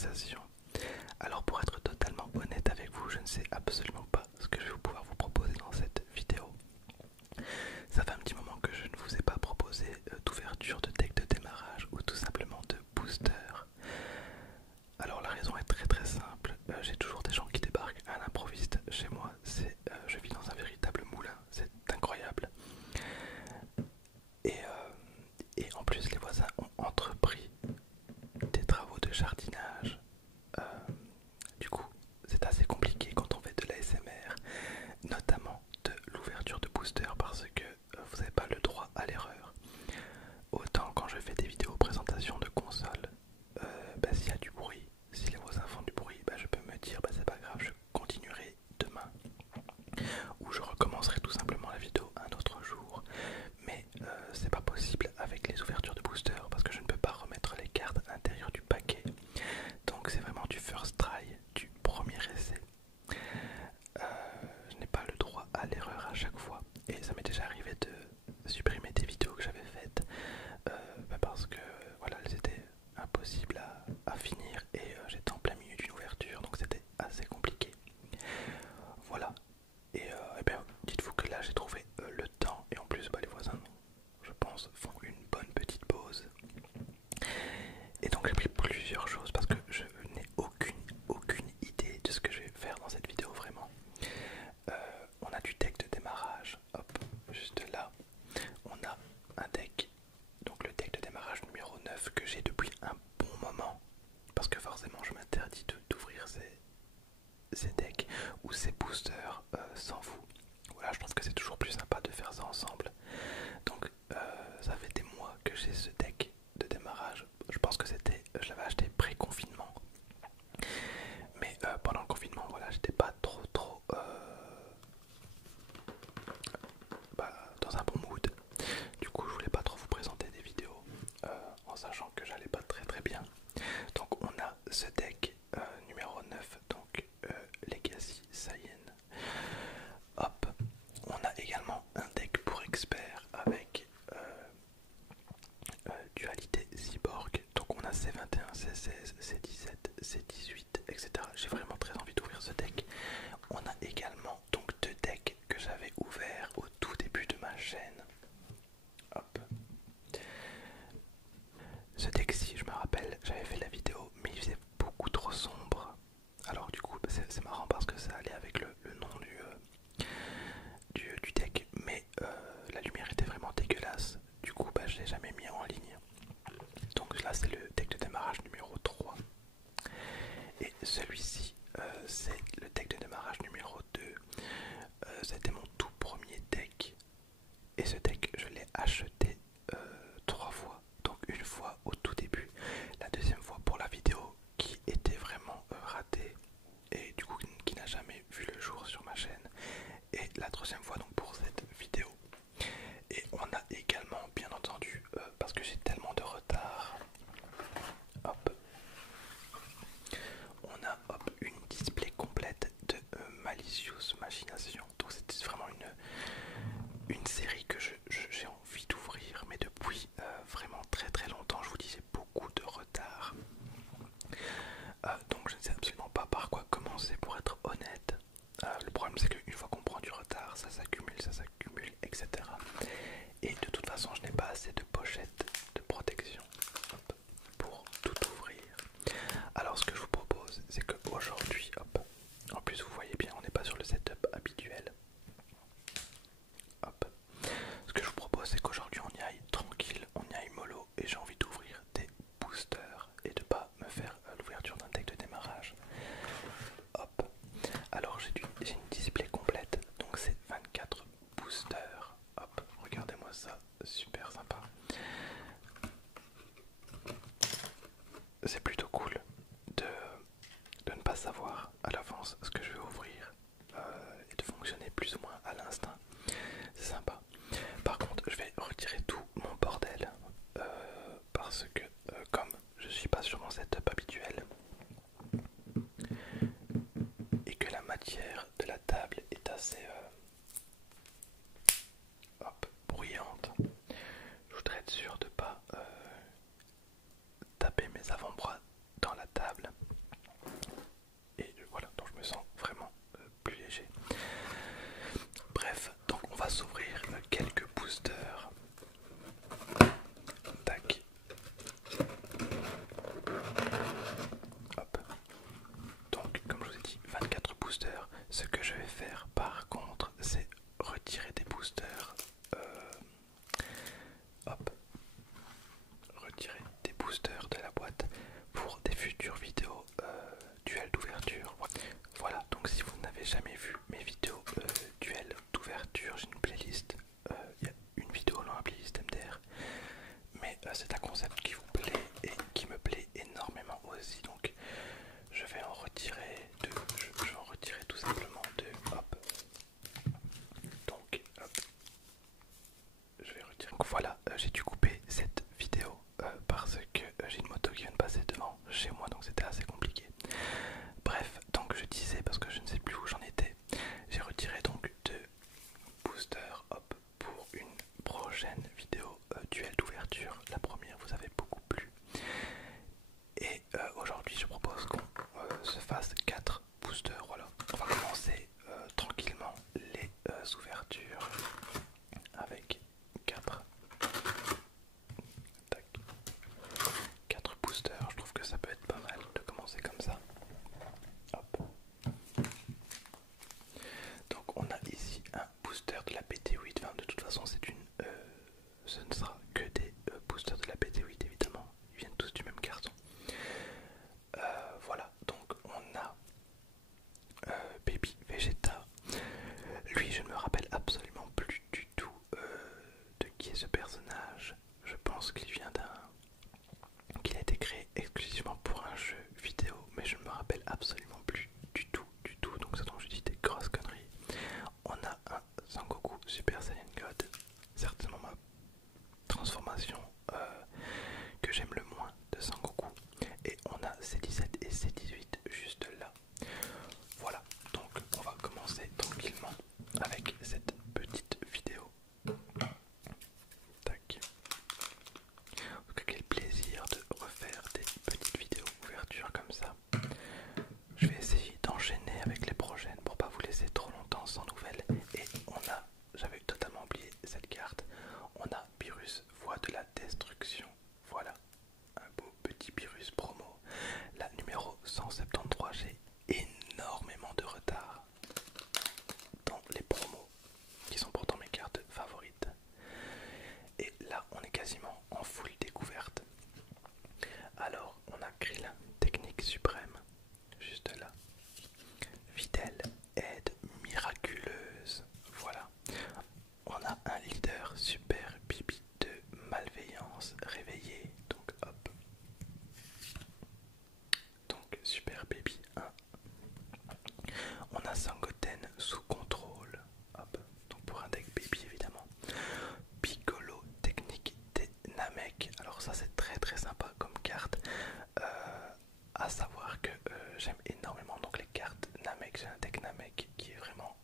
relaxation. Alors pour être totalement honnête avec vous, je ne sais absolument pas ce que je vais pouvoir vous proposer dans cette vidéo. Ça fait un petit moment que je ne vous ai pas proposé d'ouverture de deck de démarrage ou tout simplement de booster. Alors la raison est très simple, j'ai toujours des gens qui débarquent à l'improviste chez moi, je vis dans un véritable moulin, c'est incroyable. Et en plus les voisins ont entrepris des travaux de jardinage. Euh, du coup c'est assez compliqué quand on fait de l'ASMR, notamment de l'ouverture de booster parce que vous n'avez pas le droit à l'erreur. Autant quand je fais des vidéos présentation de console, s'il y a du bruit, si les voisins font du bruit, je peux me dire c'est pas grave, je continuerai demain. Ou je recommencerai tout simplement la vidéo un autre jour. Mais c'est pas possible avec les ouvertures de booster parce que je ne peux pas remettre les cartes à l'intérieur du paquet. Donc c'est vraiment du first try, du premier essai. Je n'ai pas le droit à l'erreur à chaque fois. Et ça m'est déjà arrivé de supprimer des vidéos que j'avais faites parce que voilà, elles étaient impossibles à finir et j'étais en plein milieu d'une ouverture, donc c'était assez compliqué. Voilà. Et bien dites-vous que là j'ai trouvé le temps et en plus les voisins, je pense, font une bonne petite pause. Et donc j'ai pris plusieurs choses parce que je n'ai aucune idée de ce que je vais faire dans cette vidéo vraiment. On a du deck de démarrage, hop, juste là. On a un deck, donc le deck de démarrage numéro 9 que j'ai depuis un bon moment. Parce que forcément je m'interdis d'ouvrir ces decks ou ces boosters sans vous. Voilà, je trouve que c'est toujours plus sympa de faire ça ensemble. Donc ça fait des mois que j'ai ce deck de démarrage. Je pense que je l'avais acheté pré-confinement. Mais pendant le confinement, voilà, j'étais pas trop dans un bon mood. Du coup, je voulais pas trop vous présenter des vidéos en sachant que j'allais pas très bien. Donc, on a ce deck numéro 9, donc Legacy Saiyan. Hop, on a également un deck pour experts avec dualité cyborg. Donc, on a C21, C16, C17, C18, etc. J'ai vraiment très envie d'ouvrir ce deck. On a également donc deux decks que j'avais ouverts au tout début de ma chaîne. Hop. Ce deck-ci, je me rappelle, j'avais fait la vidéo, mais il faisait beaucoup trop sombre. Alors du coup, c'est marrant parce que ça allait avec le nom du deck, mais la lumière était vraiment dégueulasse. Du coup, je l'ai jamais mis en ligne. Donc là, c'est le deck de démarrage numéro 3. Et celui-ci, c'est le deck de démarrage numéro 2. C'était mon tout premier deck. Et ce deck, je l'ai acheté 3 fois. Donc une fois au tout début, la deuxième fois pour la vidéo qui était vraiment ratée et du coup qui n'a jamais vu le jour sur ma chaîne. Et la troisième fois donc pour cette vidéo. Et on a également bien entendu, parce que j'ai tellement de retard, hop, on a une display complète de Malicious Machination. Donc c'est vraiment une série que j'ai envie d'ouvrir, mais depuis vraiment très longtemps. Je vous dis, j'ai beaucoup de retard. Donc je ne sais absolument pas par quoi commencer pour être honnête. Le problème c'est qu'une fois qu'on prend du retard, ça s'accumule, etc. Et de toute façon, je n'ai pas assez de pochettes de protection pour tout ouvrir. Alors ce que je vous propose, c'est qu'aujourd'hui, en plus vous voyez bien, on n'est pas sur le setup habituel. Hop. Ce que je vous propose, c'est qu'aujourd'hui on y aille tranquille, on y aille mollo, et j'ai envie d'ouvrir des boosters et de pas me faire l'ouverture d'un deck de démarrage. Hop. Alors j'ai une display complète, donc c'est 24 boosters. Hop, regardez-moi ça, super sympa. C'est plutôt cool de ne pas savoir à l'avance ce que je vais ouvrir et de fonctionner plus ou moins à l'instinct. C'est sympa. Par contre, je vais retirer tout mon bordel parce que comme je suis pas sur mon setup habituel et que la matière de la table est assez prochaines vidéos duel d'ouverture. La première vous avait beaucoup plu. Et aujourd'hui je propose qu'on se fasse 4 boosters. Voilà. On va commencer tranquillement les ouvertures avec 4. Tac. 4 boosters. Je trouve que ça peut être pas mal de commencer comme ça. Hop. Donc on a ici un booster de la PT8. Enfin, de toute façon ce ne sera que des boosters de la PT8 évidemment. Ils viennent tous du même carton. Voilà, donc on a Baby Vegeta. Lui, je ne me rappelle absolument plus du tout de qui est ce personnage. Je pense qu'il a été créé exclusivement pour un jeu vidéo, mais je ne me rappelle absolument plus du tout. Donc ça, donc je dis des grosses conneries. On a un Sangoku Super Saiyan God, certainement ma transformation que j'aime le moins de Sangoku. Et on a C17 et C18 juste là. Voilà, donc on va commencer tranquillement avec cette petite vidéo. Tac. En tout cas, quel plaisir de refaire des petites vidéos ouverture comme ça. Je vais essayer d'enchaîner avec les prochaines pour pas vous laisser trop longtemps sans nouvelles. Et j'avais totalement oublié cette carte, on a Pyrrhus, voix de la destruction. Voilà, un beau petit Pyrrhus promo. La numéro 173, j'ai énormément de retard dans les promos qui sont pourtant mes cartes favorites. Et là, on est quasiment en full découverte. Alors, on a Krillin, technique suprême, juste là. Videl, aide miraculeuse. Voilà. On a un leader super Bibi de malveillance réveillé. Donc hop. Donc super baby 1. On a Sangoten sous contrôle. Hop. Donc pour un deck baby évidemment. Piccolo technique des Namek. Alors ça c'est très sympa comme carte. À savoir que j'aime énormément donc les cartes Namek. J'ai un deck Namek qui est vraiment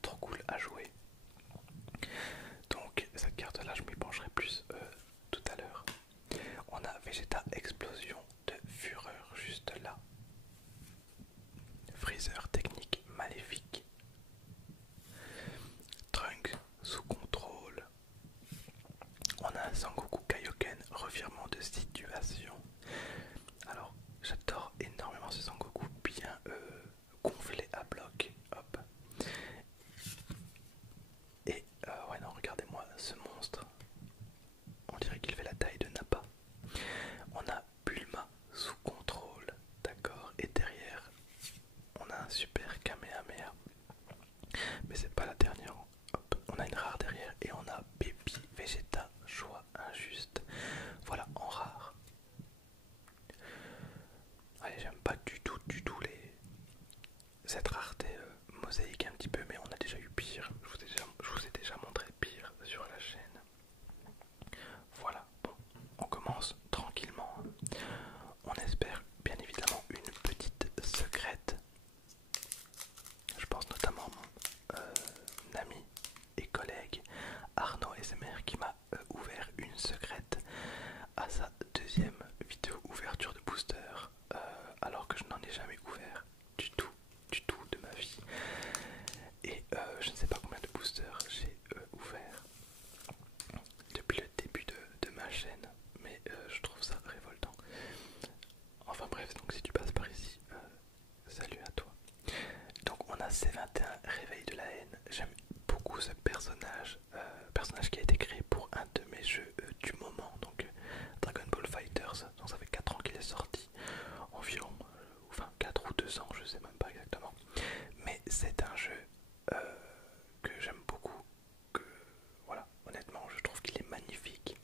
trop cool à jouer. Donc cette carte là je m'y pencherai plus tout à l'heure. On a Vegeta explosion de fureur juste là. Freezer technique maléfique. Trunks sous contrôle. On a un Sangoku Kaioken revirement de situation. Alors j'adore énormément ce Sangoku bien gonflé à bloc. Hop. Et ouais non regardez-moi ce monstre. On dirait qu'il fait la taille de Nappa. On a Bulma sous contrôle. D'accord. Et derrière on a un super Kamehameha. Mais c'est pas la dernière. Hop. On a une rare derrière. Et on a Baby Vegeta. Choix injuste. Voilà en rare. Allez, j'aime pas du tout cette rareté mosaïque un petit peu, mais on a déjà eu pire. Je vous ai déjà montré pire sur la chaîne. Voilà, bon, on commence tranquillement. On espère bien évidemment une petite secrète. Je pense notamment à mon ami et collègue Arnaud SMR qui m'a ouvert une secrète à sa deuxième vidéo ouverture de booster, alors que je n'en ai jamais ouvert du tout de ma vie. Et je ne sais pas combien de boosters j'ai ouvert depuis le début de ma chaîne, mais je trouve ça révoltant. Enfin bref, donc si tu passes par ici, salut à toi. Donc on a C21, réveil de la haine. J'aime beaucoup ce personnage, personnage qui a été créé pour un de mes jeux du moment, donc Dragon Ball Fighters. Donc ça fait 4 ans qu'il est sorti, environ, enfin 4 ou 2 ans, je sais même pas exactement. Mais c'est un jeu que j'aime beaucoup, que voilà, honnêtement je trouve qu'il est magnifique.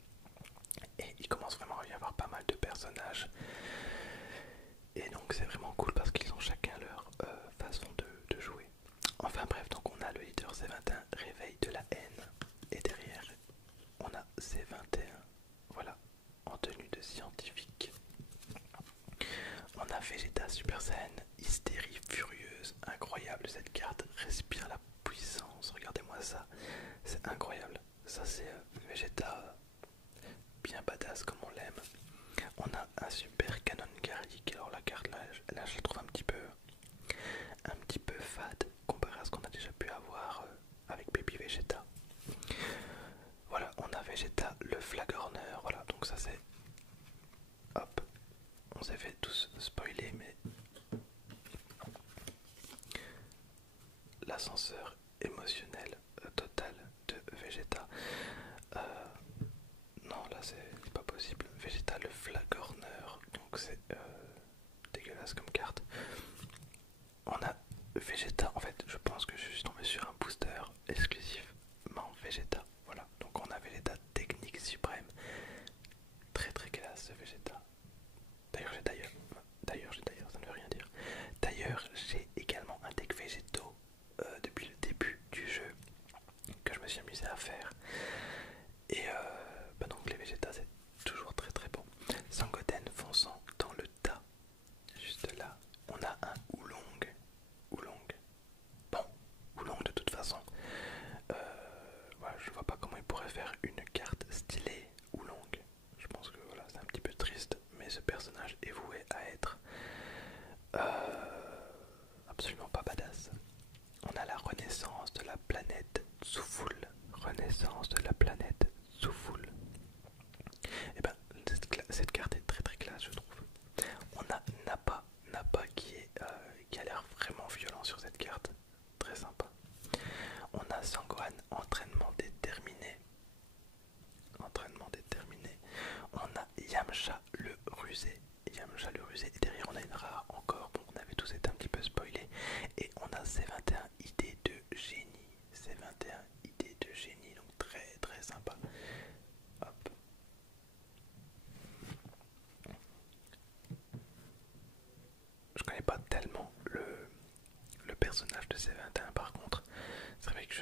Et il commence vraiment à y avoir pas mal de personnages. Et donc c'est vraiment cool parce qu'ils ont chacun leur façon de jouer. Enfin bref, donc on a le leader C21, réveil de la haine. Et derrière, on a C21, voilà, en tenue de scientifique. On a Vegeta Super Saiyan, hystérie furieuse, incroyable cette carte, respire la puissance, regardez-moi ça, c'est incroyable. Ça c'est Vegeta bien badass comme on l'aime. On a un super canon Garlic. Alors la carte là je la trouve un petit peu fade comparé à ce qu'on a déjà pu avoir avec Baby Vegeta. Voilà, on a Vegeta le Flagorner. Voilà, donc ça c'est... Hop, on s'est fait tous spoiler, mais l'ascenseur émotionnel total de Vegeta. Non, là c'est pas possible. Vegeta le Flagorner, donc c'est dégueulasse comme carte. On a Vegeta, en fait, je pense que je suis tombé sur un booster exclusivement Vegeta. Voilà, donc on a Vegeta technique suprême. Très très classe ce Vegeta. D'ailleurs, ça ne veut rien dire. D'ailleurs, j'ai également un deck végétaux depuis le début du jeu que je me suis amusé à faire. Et donc les Vegeta c'est toujours très très bon. Sangoten fonçant dans le tas, juste là. On a un Oolong. Bon, Oolong de toute façon. Voilà, je vois pas comment il pourrait faire une carte stylée Oolong. Je pense que voilà, c'est un petit peu triste, mais ce personnage est voué à être absolument pas badass. On a la renaissance de la planète Zuful. Renaissance de la planète Zuful. Et ben, cette carte est très très classe, je trouve. On a Nappa qui a l'air vraiment violent sur cette carte. Très sympa. On a Sangohan, entraînement déterminé. On a Yamcha le rusé. Et derrière on a une rare encore. Bon, on avait tous été un petit peu spoilés. Et on a C21 idée de génie. Donc très très sympa. Hop. Je connais pas tellement le personnage de C21 par contre. C'est vrai que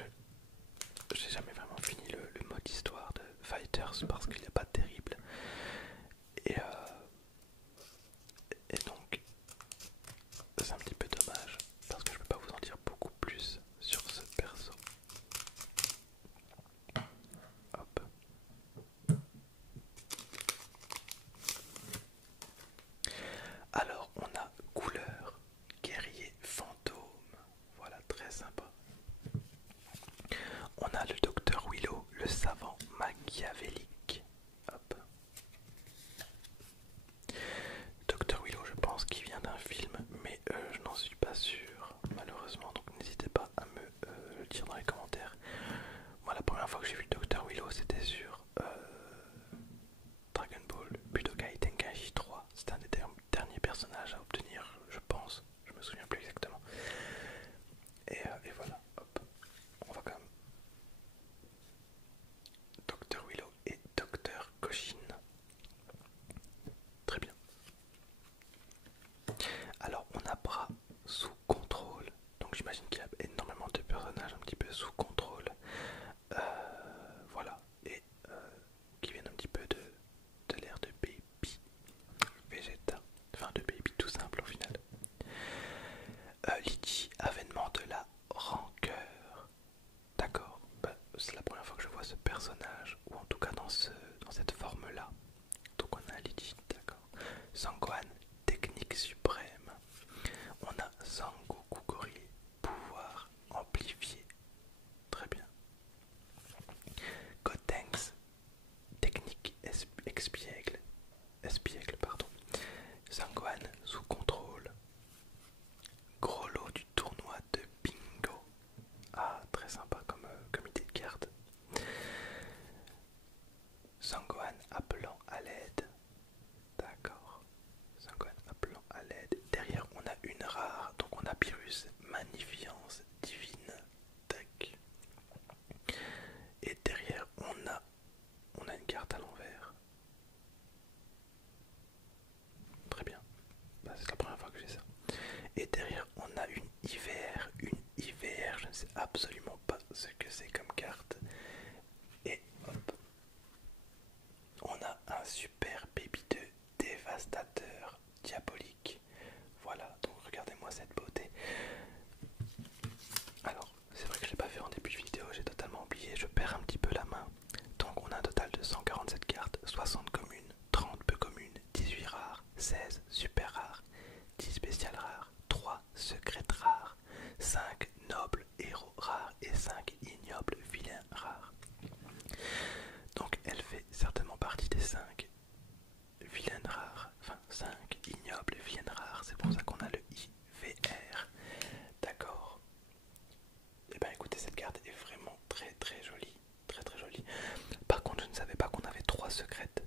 j'ai jamais vraiment fini le mode histoire de Fighters parce qu'il n'est pas terrible. Et, et donc c'est un petit peu dommage parce que je peux pas vous en dire beaucoup plus sur ce perso. Hop. Alors on a couleur guerrier fantôme. Voilà, très sympa. On a le docteur Willow, le savant machiavélique. Hop. Docteur Willow, je pense qu'il vient d'un film, mais je n'en suis pas sûr, malheureusement. Donc n'hésitez pas à me le dire dans les commentaires. Moi, la première fois que j'ai vu le Docteur Willow, c'était sur Dragon Ball Budokai Tenkaichi 3. C'était un des derniers personnages à obtenir, je pense. Je me souviens plus exactement. Et voilà, hop. On va quand même. Docteur Willow et Docteur Koshin. Très bien. Alors on a Bras sous contrôle. Donc j'imagine qu'il y a énormément de personnages un petit peu sous contrôle. Voilà. Et qui viennent un petit peu de l'ère de Baby Vegeta. Enfin de Baby tout simple au final. Litchi, avènement de la rancœur. D'accord. Bah, c'est la première fois que je vois ce personnage. Ou en tout cas dans cette forme là. Donc on a Litchi, d'accord. Sangohan, technique suprême. On a Sangoku Gorille, pouvoir amplifié. Très bien. Gotenks, technique espiègle, pardon. Sangohan sous contrôle. Gros lot du tournoi de bingo. Ah, très sympa comme idée de carte. Sangohan appelant à l'aide. D'accord. Sangohan appelant à l'aide. secrète